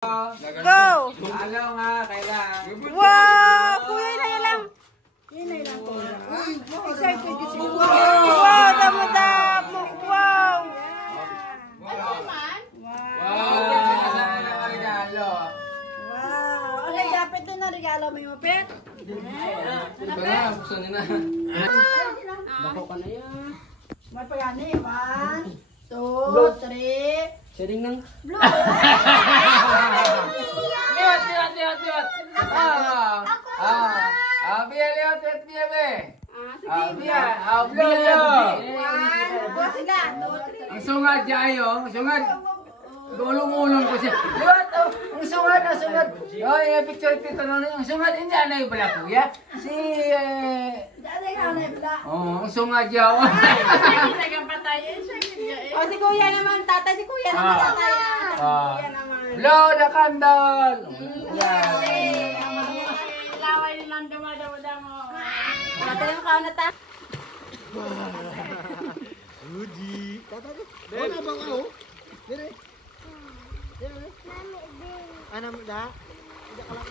Go! Halo nga, kailangan. Wow! Kuya, yun lang. Excited kasi. Wow! Damo-damo! Wow! Ano naman? Wow! Pinasama ng regalo. Wow! Okay, dapat din na regalo mo yung pet. Ito na, buksan nyo na. Bako ka na yan. May pagani. 1, 2, 3. Sharing ng... Liwat! Biya, liwat, biya, be. Biya, blue, Buwa sila. 2, 3. Ang sungad dyan ang sungad. Gulong-ulong ko siya. Liwat, ang sungad, ang sungad. Yung picture dito na ang sungad, hindi na yung pala kuya. Dali ka na pala. Ang sungad dyan. O si kuya naman, tatay. Si kuya naman, tatay. Kuya naman. Blow the candle. Laway nilang dama-dama-dama. Tatay yung kao na ta. Rudy. Wala bang ako? Dire. Dire. Ano mo da? Hindi ka lang.